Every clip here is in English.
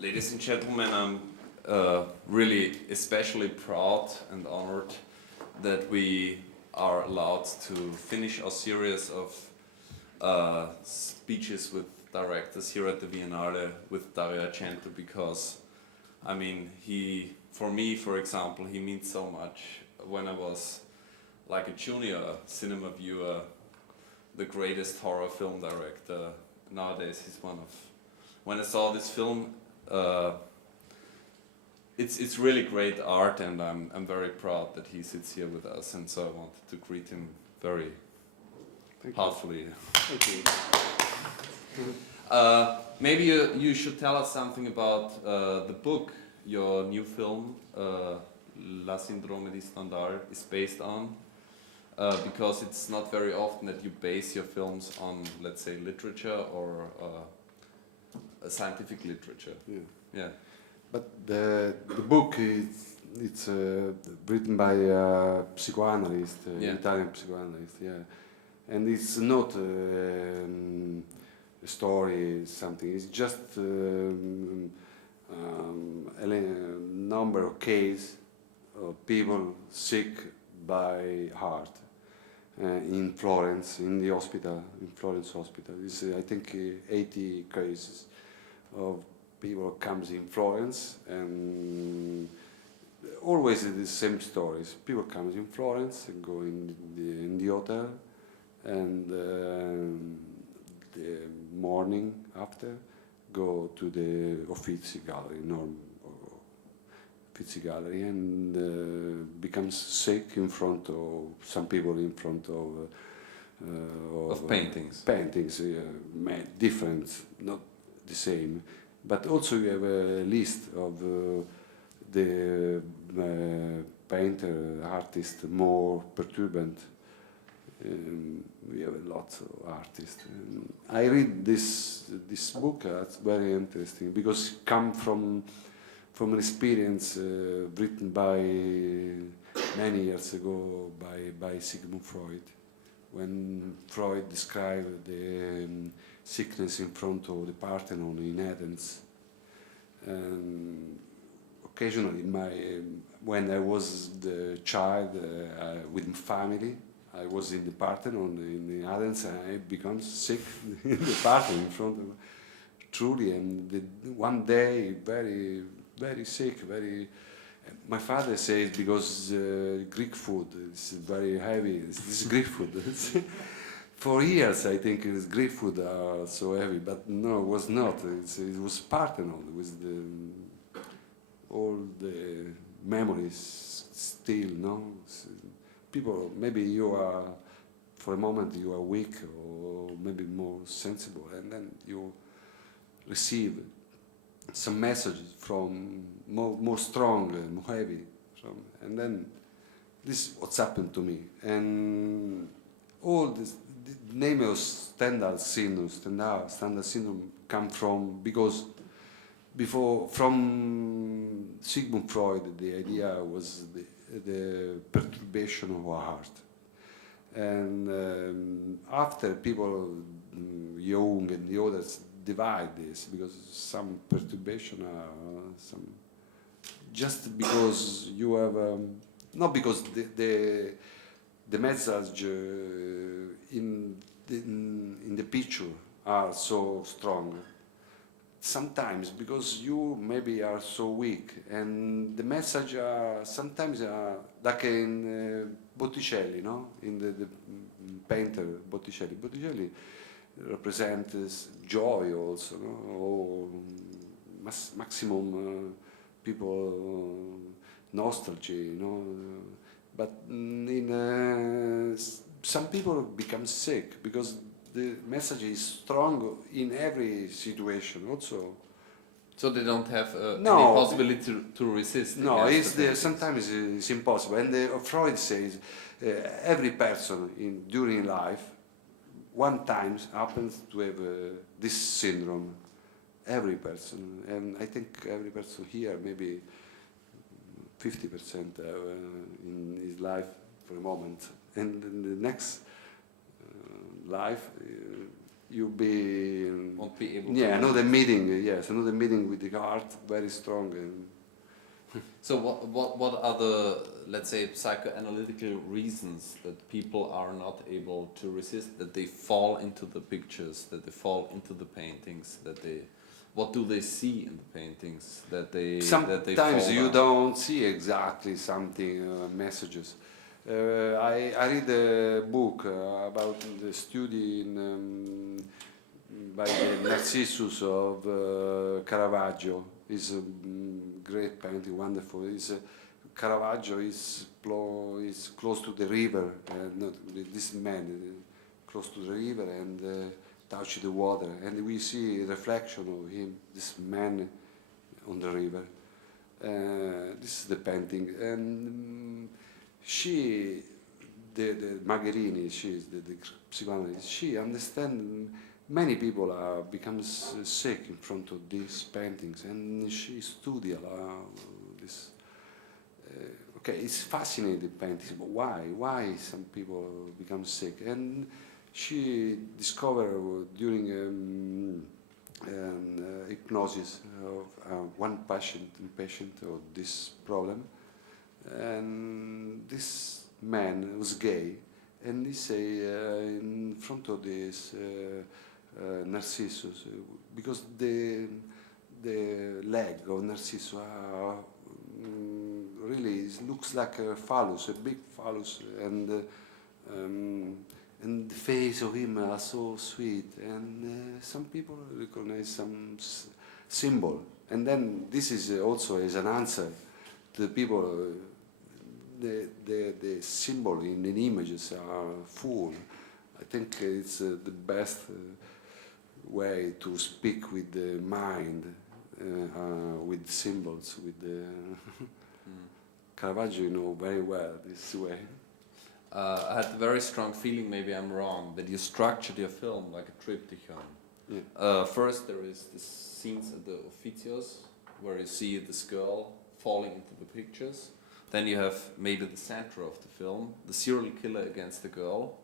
Ladies and gentlemen, I'm really especially proud and honored that we are allowed to finish our series of speeches with directors here at the Viennale with Dario Argento, because I mean, for me, for example, he means so much. When I was like a junior cinema viewer, the greatest horror film director, nowadays he's one of... When I saw this film, it's really great art, and I'm very proud that he sits here with us, and so I wanted to greet him very heartfully. Thank you. Maybe you should tell us something about the book your new film, SINDROME DI STENDHAL, is based on, because it's not very often that you base your films on, let's say, literature or scientific literature. Yeah. But the book it's written by a psychoanalyst, Italian psychoanalyst, and it's not a story, something. It's just a number of cases of people sick by heart in Florence, in the hospital, in Florence hospital. It's I think 80 cases of people comes in Florence, and always the same stories. People comes in Florence and go in the hotel, and the morning after go to the Uffizi gallery, Uffizi gallery, and becomes sick in front of some people, in front of paintings. Paintings, different, not the same. But also you have a list of the painter, artist more perturbant. We have a lot of artists. I read this book. It's very interesting because it comes from an experience written by many years ago by Sigmund Freud, when Freud described the sickness in front of the Parthenon in Athens. Occasionally, when I was the child with family, I was in the Parthenon in Athens, and I became sick in the Parthenon in front of truly, and one day very, very sick, very. My father says because Greek food is very heavy. This Greek food. For years, I think Greek food are so heavy, but no, it was not. It was Parthenon with all the memories still. No, people. Maybe you are, for a moment, you are weak or maybe more sensible, and then you receive some messages from more strong, more heavy, and then this is what's happened to me, and all this. The name of Stendhal syndrome come from because from Sigmund Freud the idea was the perturbation of our heart, and after people Jung and the others divide this because some perturbation are some just because you have not because the message in the picture are so strong. Sometimes because you maybe are so weak, and the message sometimes like in Botticelli, no? In the painter Botticelli. Botticelli represents joy also, no? Or maximum people nostalgia, you know. But in some people become sick because the message is strong in every situation also. So they don't have any possibility to resist? No, sometimes it's impossible. And Freud says every person during life, one time happens to have this syndrome. Every person. And I think every person here, maybe 50% in his life for a moment, and in the next life you'll be won't be able yeah, to. another meeting. Yes, another meeting with the art, very strong. So what are the, let's say, psychoanalytical reasons that people are not able to resist, that they fall into the pictures, that they fall into the paintings, that they, what do they see in the paintings that they Sometimes fall you down? don't see exactly something, messages. I read a book about the study by the Narcissus of Caravaggio. It's a great painting, wonderful. Caravaggio is close to the river, this man close to the river and touch the water, and we see a reflection of him, this man on the river. This is the painting, and she, the Magherini, she is the psychoanalyst. She understands many people becomes sick in front of these paintings, and she studies this. Okay, it's fascinating paintings, but why? Why some people become sick? And she discovered during hypnosis of one patient of this problem, and this man was gay, and he say in front of this Narcissus, because the leg of Narcissus really looks like a phallus, a big phallus, and the face of him are so sweet, and some people recognize some symbol, and then this is also as an answer to the people. The symbol in the images are full. I think it's the best way to speak with the mind, with symbols, with the Caravaggio, you know very well this way. I had a very strong feeling, maybe I'm wrong, that you structured your film like a triptych. Yeah. First there is the scenes at the officios, where you see this girl falling into the pictures. Then you have maybe the center of the film, the serial killer against the girl,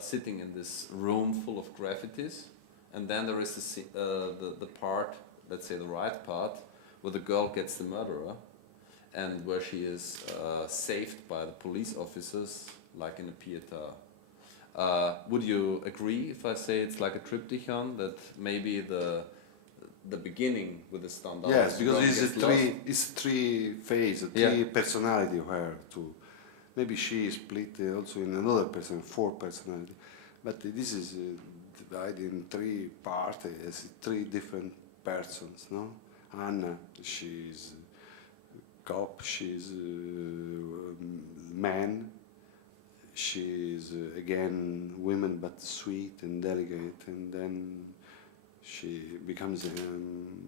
sitting in this room full of graffitis. And then there is the part, let's say the right part, where the girl gets the murderer, and where she is saved by the police officers, like in a pietà. Would you agree if I say it's like a triptychon, that maybe the beginning with the standard? Yes, because it's three phases, three personality of her too. Maybe she is split also in another person, 4 personality, but this is divided in 3 parts, as 3 different persons. No, Anna, she's cop, she's man, she's again woman but sweet and delicate, and then she becomes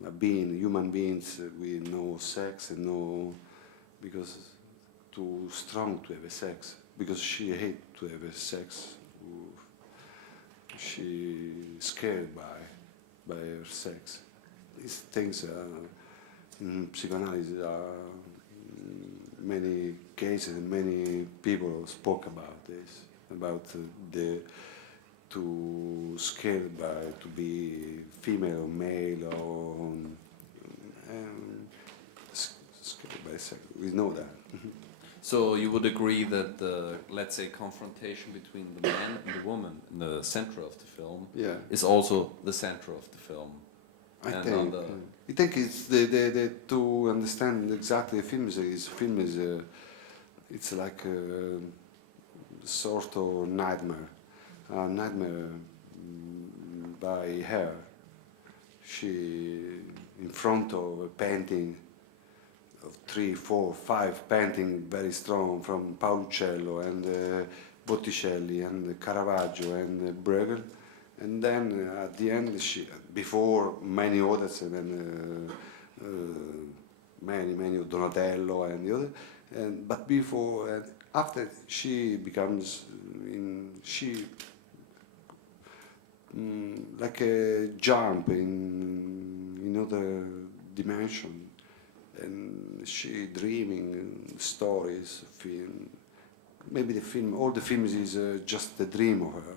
a being, human beings with no sex and no, because too strong to have a sex, because she hates to have a sex. She scared by her sex. These things in psychoanalysis are many cases, many people spoke about this, about to scared by to be female or male or scared by sex. We know that. So you would agree that the, let's say, confrontation between the man and the woman in the center of the film is also the center of the film. I think it's the to understand exactly the film is it's like a sort of nightmare. A nightmare by her. She, in front of a painting of 3, 4, 5 painting very strong from Pauluccello and Botticelli and Caravaggio and Bruegel, and then at the end she, before many others, and many Donatello and the other, but before after she becomes like a jump in other dimension, and she dreaming stories, film. Maybe all the films is just a dream of her.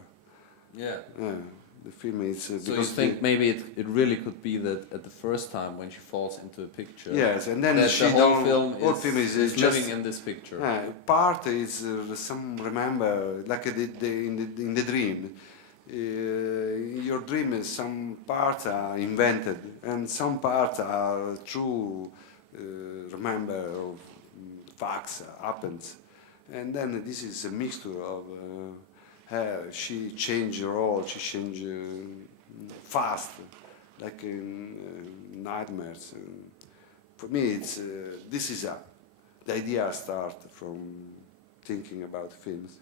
Yeah. The film is So you because think maybe it really could be that at the first time when she falls into a picture, yes, and then that she the whole don't. film is Just living in this picture. part is some remember like in the dream. Your dream is some parts are invented and some parts are true. Remember of facts happens, and then this is a mixture of her. She changed her role. She changed fast, like in nightmares. For me, it's this is the idea start from thinking about films.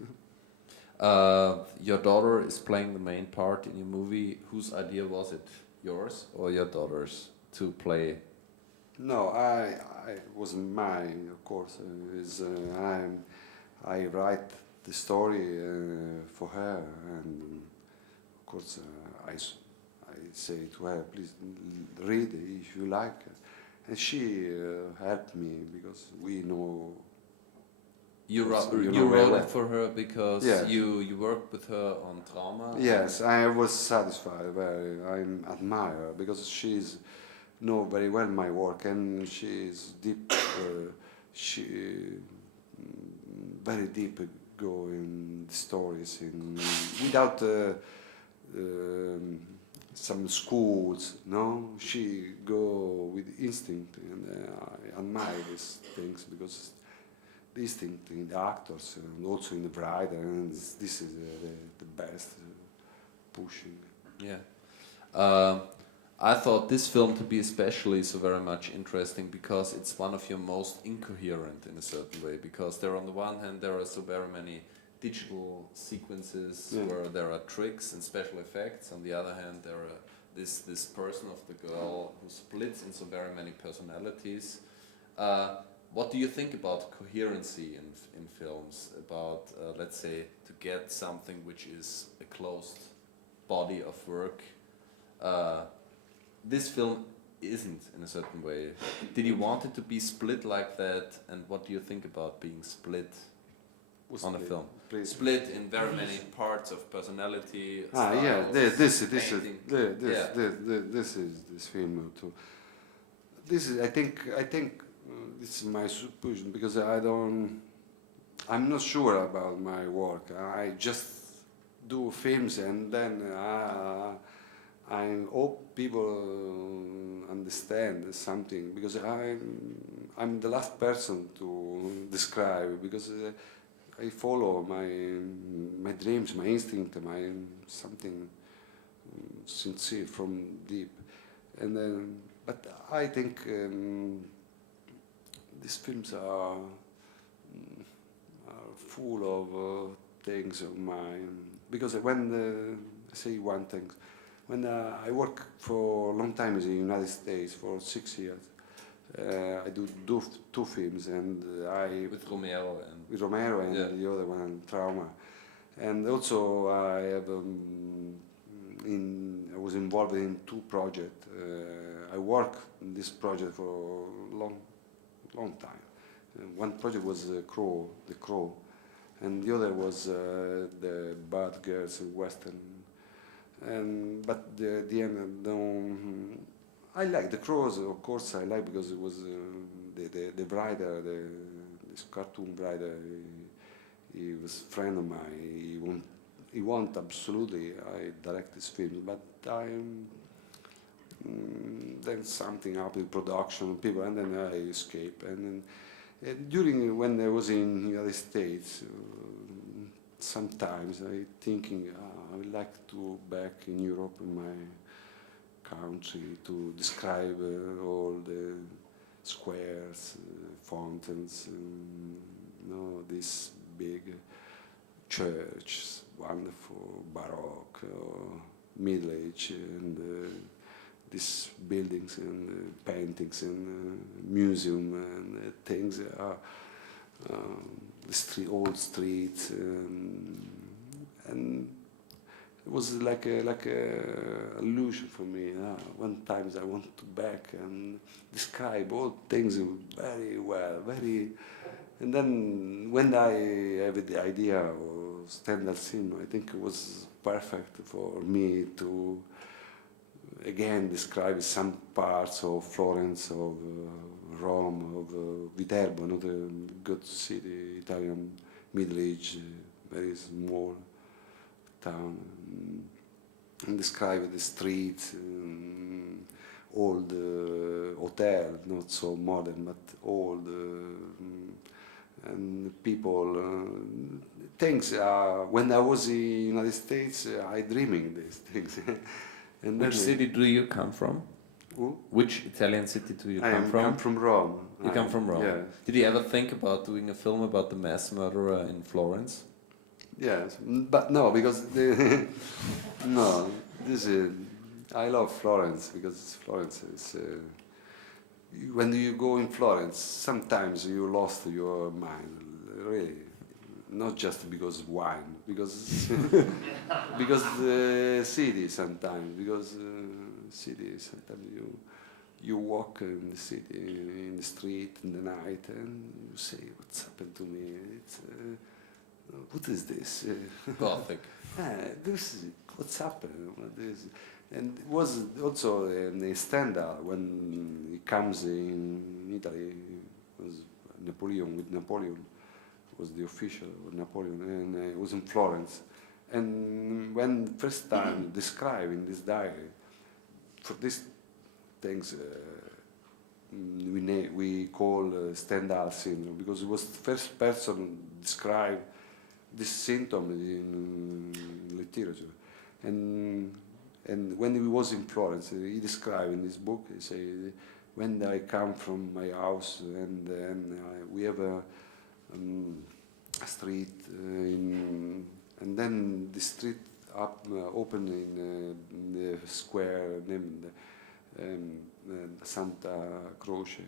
Your daughter is playing the main part in your movie. Whose idea was it? Yours or your daughter's to play? No, I wasn't mine, of course. I write the story for her, and of course I say to her, please read it if you like. And she helped me because we know. You know wrote well. it for her because Yes. you worked with her on trauma? Yes, I was satisfied. I admire her because she's know very well my work, and she's deep. She very deep go in the stories, in without some schools. No, she go with instinct, and I admire these things because the instinct in the actors and also in the writer, and this is the best pushing. Yeah. I thought this film to be especially so very much interesting because it's one of your most incoherent in a certain way, because there on the one hand there are so very many digital sequences where there are tricks and special effects. On the other hand there are this person of the girl who splits in so very many personalities. What do you think about coherency in films, about let's say to get something which is a closed body of work? This film isn't in a certain way. Did you want it to be split like that, and what do you think about being split on a film? Split in very many parts of personality, styles, this painting. is this film too. This is I think this is my supposition because I'm not sure about my work. I just do films and then I hope people understand something because I'm the last person to describe because I follow my dreams, my instinct, my something sincere from deep, and then but I think these films are full of things of mine because when I say one thing. When I work for a long time in the United States for 6 years, I do two films, and I With Romero and the other one Trauma, and also I was involved in two projects. I worked in this project for a long time. One project was The Crow, and the other was the Bad Girls Western. But the end, I like The Crows, of course. I like because it was the writer, this cartoon writer. He was a friend of mine. He want absolutely I direct this film, but then something happened, production people, and then I escape. And then during when I was in the United States, sometimes I thinking. I would like to back in Europe, in my country, to describe all the squares, fountains, this big church, wonderful Baroque, Middle Age, and these buildings and paintings and museum and things. The old streets and it was like a illusion for me. One time I want to back and describe all things very well, And then when I have the idea of Stendhal cinema, I think it was perfect for me to again describe some parts of Florence, of Rome, of Viterbo, not a good city, Italian Middle Age, very small town, and describe the streets, old hotel, not so modern, but old, and people. Things. When I was in the United States, I dreaming these things. And Which city do you come from? Who? Which Italian city do you I come from? come from Rome. You come from Rome. Yeah. Did you ever think about doing a film about the mass murderer in Florence? Yes, but no, because no, this is. I love Florence because Florence is. When you go in Florence, sometimes you lost your mind, really. Not just because of wine, because because the city sometimes, because city sometimes you walk in the city, in the street in the night, and you say, "What's happened to me? It's what is this?" Gothic. This what's happened? What is? And it was also in Stendhal when he comes in Italy. It was Napoleon with Napoleon. Was the official of Napoleon, and it was in Florence. And when first time describing this diary, for these things we call Stendhal syndrome, because it was the first person describe this symptom in literature. And when he was in Florence, he described in his book, he said, when I come from my house and we have a street and then the street open in the square named Santa Croce,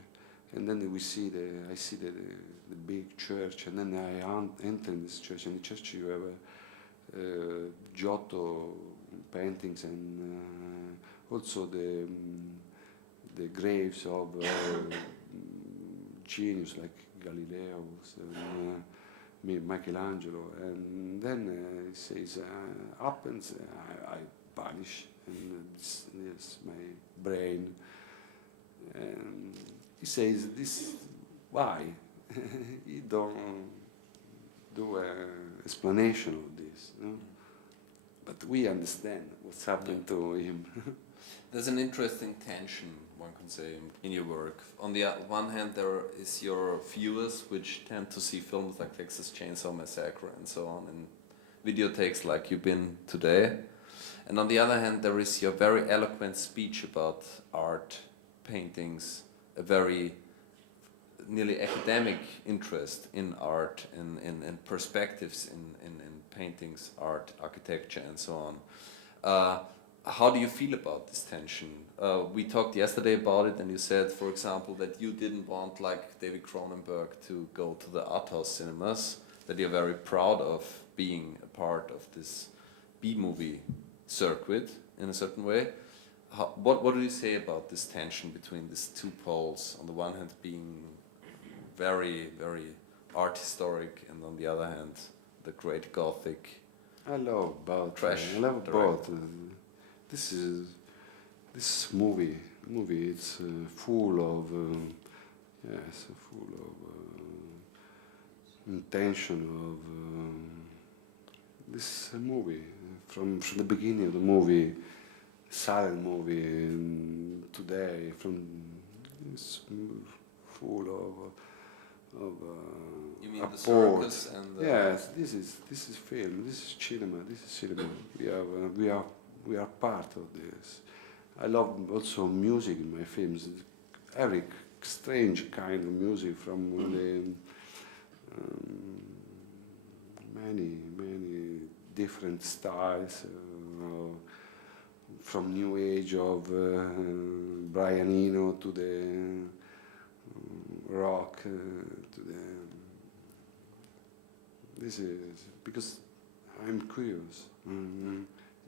and then I see the big church, and then I enter in this church. In the church you have Giotto paintings and also the graves of genius like Galileo, Michelangelo, and then he says, happens, I punish, and this my brain, and he says, this, why? He don't do an explanation of this, no? But we understand what's happened to him. There's an interesting tension, one can say, in your work. On the one hand, there is your viewers, which tend to see films like Texas Chainsaw Massacre and so on, and videotakes like you've been today. And on the other hand, there is your very eloquent speech about art, paintings, a very nearly academic interest in art, in perspectives in paintings, art, architecture, and so on. How do you feel about this tension? We talked yesterday about it, and you said, for example, that you didn't want, like David Cronenberg, to go to the art house cinemas, that you're very proud of being a part of this B-movie circuit in a certain way. What do you say about this tension between these two poles, on the one hand being very, very art historic, and on the other hand, the great Gothic I love both. trash I love director? both. This movie. It's full of intention of this movie from the beginning of the movie, silent movie, and today it's full of You mean the apport. circus and the... Yes, this is film. This is cinema. We are part of this. I love also music in my films. Every strange kind of music from the many different styles, from new age of Brian Eno to the rock to the. This is because I'm curious.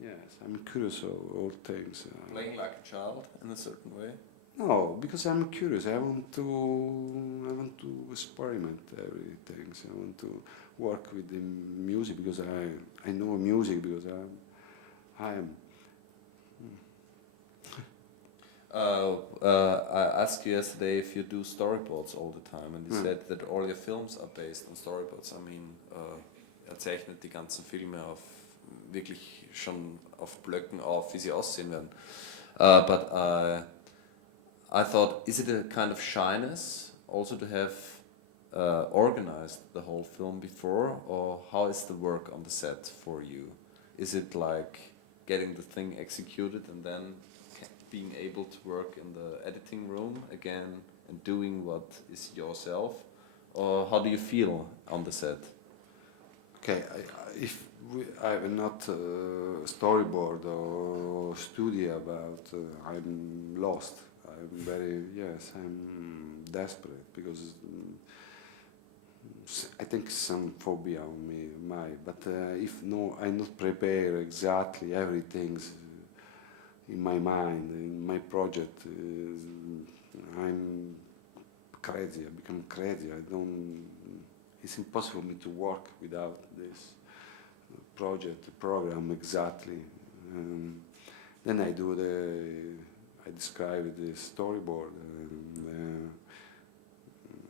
Yes, I'm curious of all things. Playing like a child in a certain way? No, because I'm curious. I want to experiment everything. So I want to work with the music because I know music because I am. I asked you yesterday if you do storyboards all the time, and you said that all your films are based on storyboards. I mean, er zeichnet die ganzen Filme auf wirklich schon auf Blöcken auf, wie sie aussehen werden. But I thought, is it a kind of shyness also to have organized the whole film before, or how is the work on the set for you? Is it like getting the thing executed and then being able to work in the editing room again and doing what is yourself, or how do you feel on the set? Okay, I have not storyboard or studio about, I'm lost. I'm desperate because I think some phobia on me, but if no, I not prepare exactly everything in my mind, in my project, I'm crazy, I become crazy, it's impossible for me to work without this program exactly. Then I describe the storyboard,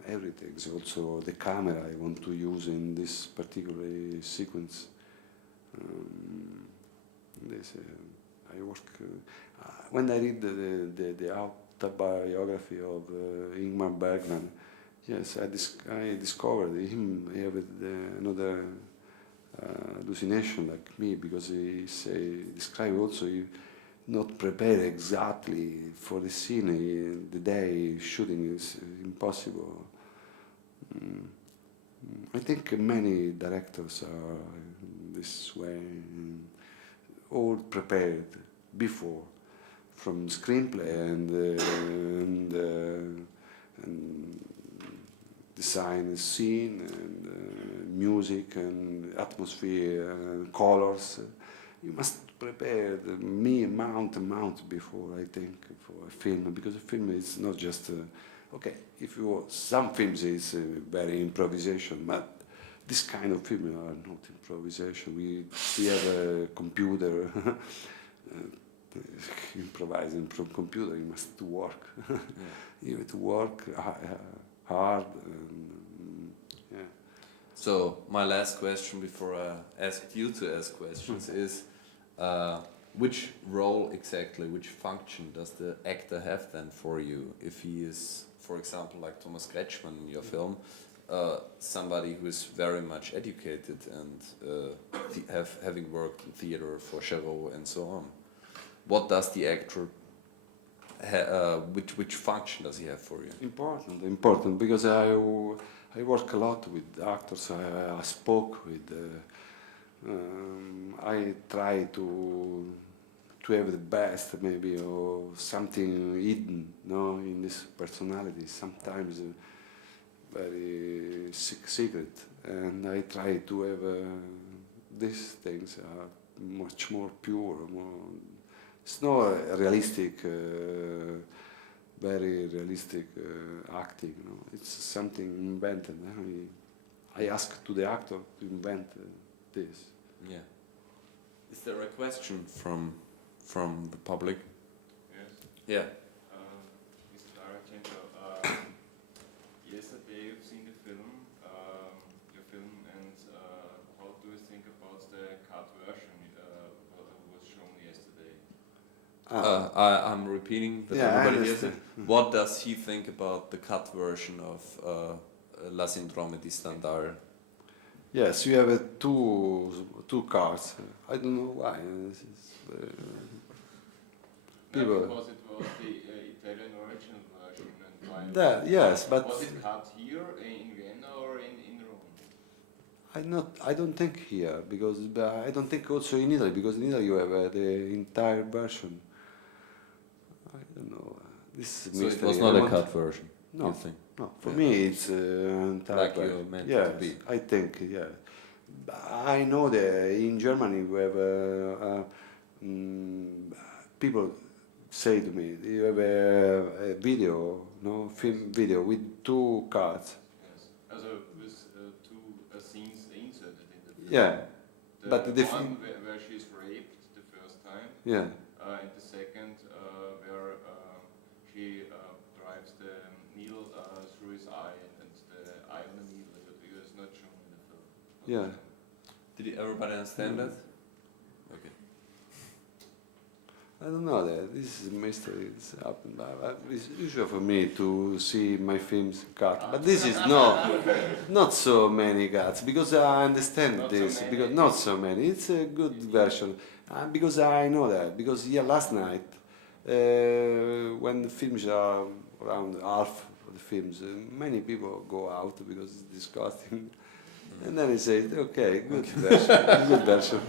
everything, so also the camera I want to use in this particular sequence. I work, when I read the autobiography of Ingmar Bergman, yes, I discovered him have another hallucination like me, because he describe also he not prepare exactly for the scene. The day shooting is impossible. I think many directors are this way, all prepared before, from screenplay and design a scene and music and atmosphere and colors. You must prepare the amount before, I think, for a film, because a film is not just okay. Some films is very improvisation, but this kind of film are not improvisation. We have a computer improvising from computer. You must work. You have to work hard. Yeah. So my last question before I ask you to ask questions is, which role exactly, which function does the actor have then for you? If he is, for example, like Thomas Kretschmann in your film, somebody who is very much educated and having worked in theater for Gérard and so on, what does the actor which function does he have for you? Important, because I work a lot with actors. I spoke with. I try to have the best, maybe, or something hidden, no, in this personality. Sometimes very secret, and I try to have these things are much more pure. It's not realistic, very realistic acting. No? It's something invented. I ask to the actor to invent this. Yeah. Is there a question from the public? Yes. Yeah. Mr. Dario Argento, yesterday you've seen the film, your film, and how do you think about the cut version what was shown yesterday? I'm repeating that Yeah, everybody hears it. What does he think about the cut version of La Syndrome di Stendhal? Yes, you have two cards. I don't know why. People. Because it was the Italian original version, and why? Yes, but was it cut here in Vienna or in Rome? I don't think here, because I don't think also in Italy, because in Italy you have the entire version. I don't know. This is So it mystery. was not a cut version. No. You think? No, for me it's entire Like version. you meant Yes, it to be. I think, yeah. I know that in Germany we have people say to me, "Do you have a video, no film video with 2 cards?" Yes. Also with two scenes inserted in the film. Yeah, The but the one where she's raped the first time, yeah, and the second where she drives the needle through his eye, and the eye on the needle is not shown in the film. yeah. Did everybody understand that? Okay. I don't know that. This is a mystery. It's happened. It's usual for me to see my films cut, but this is not so many cuts because I understand Not this. so many. Because not so many. It's a good version because I know that. Because yeah, last night when the films are around half of the films, many people go out because it's disgusting. And then he said, okay, good version, good version.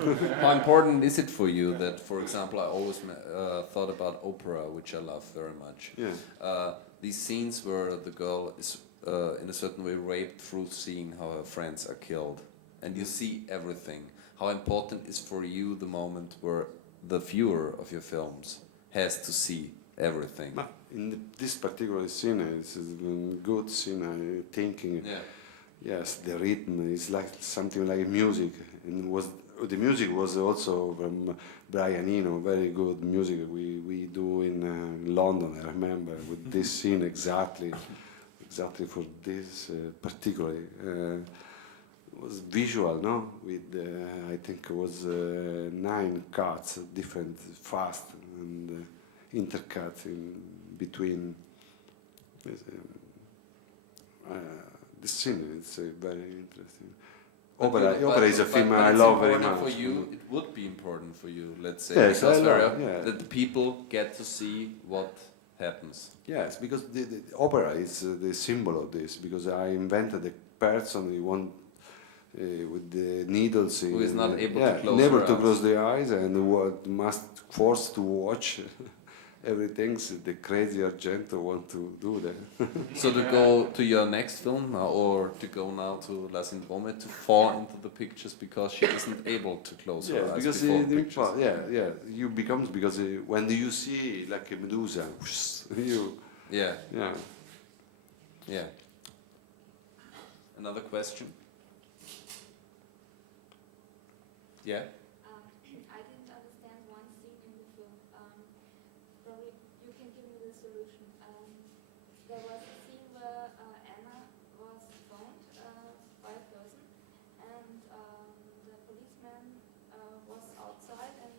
How important is it for you that, for example, I always thought about Oprah, which I love very much. Yeah. These scenes where the girl is in a certain way raped through seeing how her friends are killed, and you see everything. How important is for you the moment where the viewer of your films has to see everything? But in this particular scene, it's a good scene. I'm thinking. Yeah. Yes, the rhythm is like something like music, and the music was also from Brian Eno, very good music we do in London. I remember with this scene exactly for this particularly was visual, no? With I think it was 9 cuts, different, fast and intercut in between. The scene is very interesting. Opera is a film I it's love very important much. For you, it would be important for you, let's say, Yes, because I love, yeah. that the people get to see what happens. Yes, because the opera is the symbol of this. Because I invented a person who want with the needles. Who is not able to close never her to eyes. close the eyes and must forced to watch everything. The crazy Argento want to do that. So to go to your next film or to go now to La Syndrome to fall into the pictures because she isn't able to close her eyes because before the pictures. you becomes because when you see like a Medusa, you Yeah, yeah. yeah. Another question? Yeah? I didn't understand one scene in the film. Probably you can give me the solution. There was a scene where Anna was phoned by a person, and the policeman was outside, and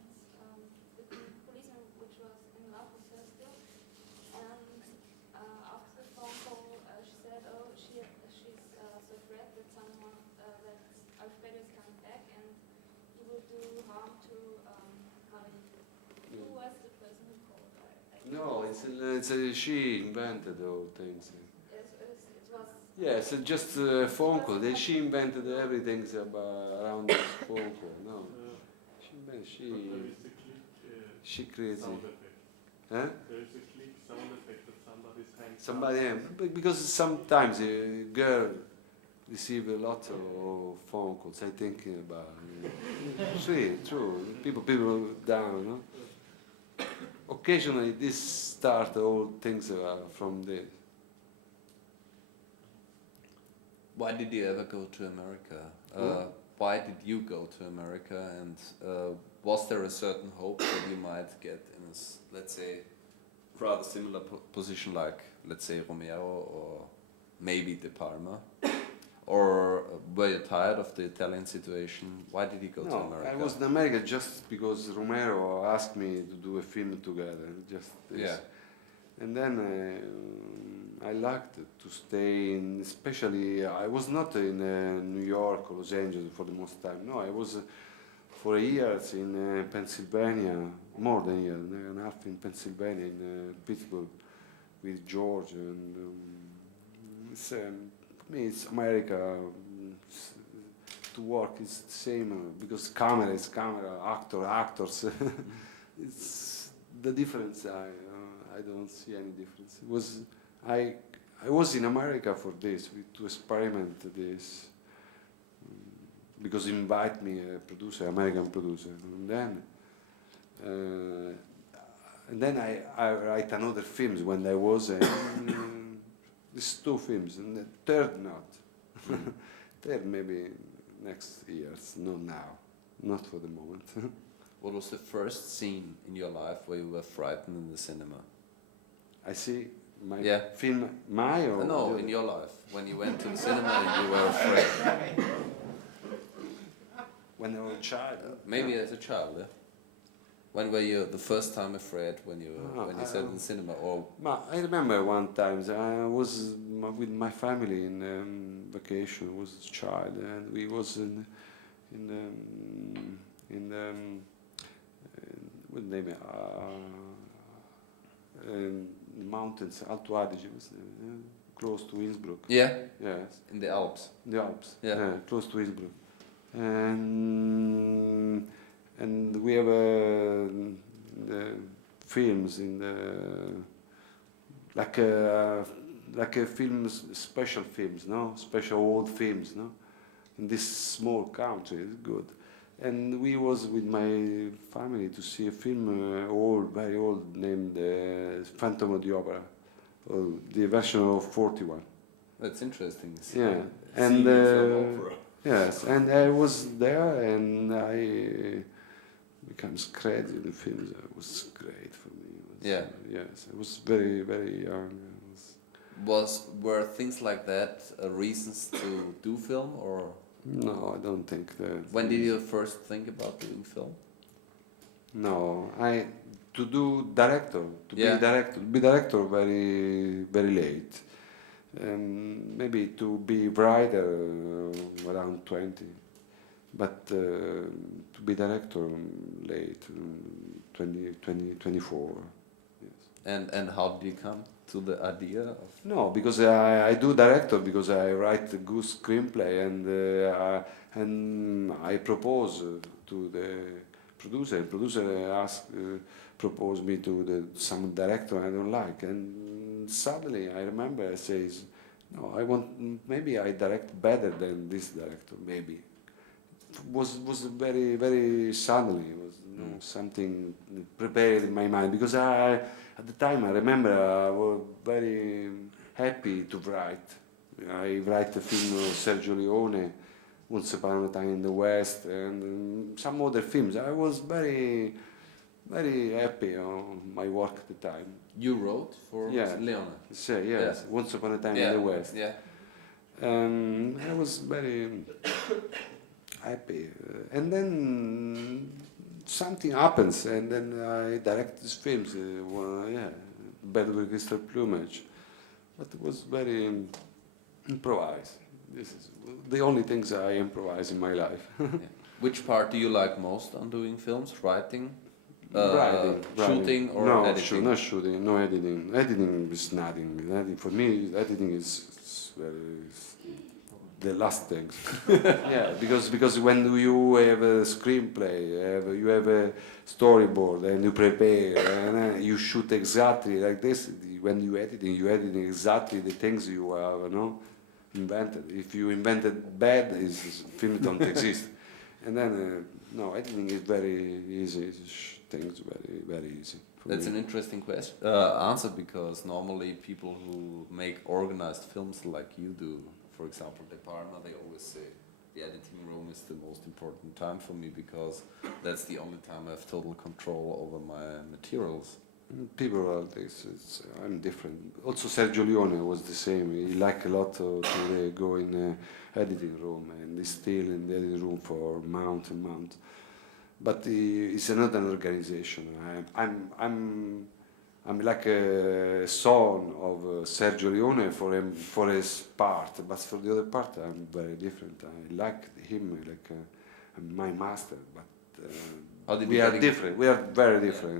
the policeman, which was in love with her still, and after the phone call, she said, "Oh, she's so afraid that someone that Alfredo is coming back, and he will do harm to Marie." Who was the person who called her? No, she invented all things. Yes, it was. Yes, just a phone call. She invented everything around this phone call. No, she creates Sound it. effect. Huh? There is a click sound effect that somebody's hanging. Somebody, because sometimes a girl receive a lot of phone calls. I think about true. People down. No? Occasionally, this start all things from this. Why did you ever go to America? Why did you go to America? And was there a certain hope that you might get in a, let's say, rather similar position like, let's say, Romero or maybe De Palma? Or were you tired of the Italian situation? Why did you go to America? I was in America just because Romero asked me to do a film together. Just this. Yeah. And then I liked to stay in, especially I was not in New York or Los Angeles for the most time. No, I was for years in Pennsylvania, more than a year and a half in Pennsylvania, in Pittsburgh with George. And for me, it's America. To work is the same because camera is camera, actors. It's the difference. I don't see any difference. I was in America for this to experiment this because invite me a producer, American producer, and then And then I write another films when I was these 2 films, and the third not. Third maybe next years, not now, not for the moment. What was the first scene in your life where you were frightened in the cinema? I see my Yeah. film, my or No, in your life, when you went to the cinema and you were afraid. when I was a child. Maybe as a child, yeah? When were you the first time afraid when you sat in the cinema? Or I remember one time I was with my family in vacation. I was a child, and we was in what name it? Mountains, Alto Adige, close to Innsbruck. yeah, Yes, in the Alps. the Alps. Yeah. Close to Innsbruck. And we have the films in the like a films, special films, no, special old films, no, in this small country. It's good. And we was with my family to see a film, old, very old, named Phantom of the Opera, the version of 41. That's interesting. Yeah, Seeing and from Oprah. yes, and I was there, and I becomes crazy. The film was great for me. It was, Yeah. Yes, I was very, very young. Were things like that reasons to do film, or No, I don't think that. when did you first think about doing film? No, to do director, to Yeah. be director very, very late. Maybe to be writer around 20, but to be director late, 24. Yes. And how did you come to the idea of? No, because I do director because I write a good screenplay, and I propose to the producer. The producer propose me to some director I don't like, and suddenly I remember I says, no, maybe I direct better than this director. Maybe was very, very suddenly. It was something prepared in my mind, because at the time I remember I was very happy to write. I write a film of Sergio Leone, Once Upon a Time in the West, and some other films. I was very, very happy on my work at the time. You wrote for Leone. Yes, yeah. Once Upon a Time in the West. Yeah. I was very happy. And then something happens, and then I direct these films. Bed with Crystal Plumage. But it was very improvised. This is the only things I improvise in my life. Yeah. Which part do you like most on doing films? Writing? Writing. Shooting or no, editing? No shooting, no editing. Editing is nothing. For me, editing is the last thing. Yeah, because when you have a screenplay, you have a storyboard, and you prepare, and you shoot exactly like this. When you editing exactly the things you have, invented. If you invented bad, film don't exist. And then editing is very easy. Things very, very easy. That's an interesting answer, because normally people who make organized films like you do, for example, De Palma, they always say the editing room is the most important time for me, because that's the only time I have total control over my materials. People are this. I'm different. Also, Sergio Leone was the same. He liked a lot to go in the editing room, and he's still in the editing room for months and months. But it's not an organization. I'm like a son of Sergio Leone for his part, but for the other part I'm very different. I like him like my master, but we are different. We are very different.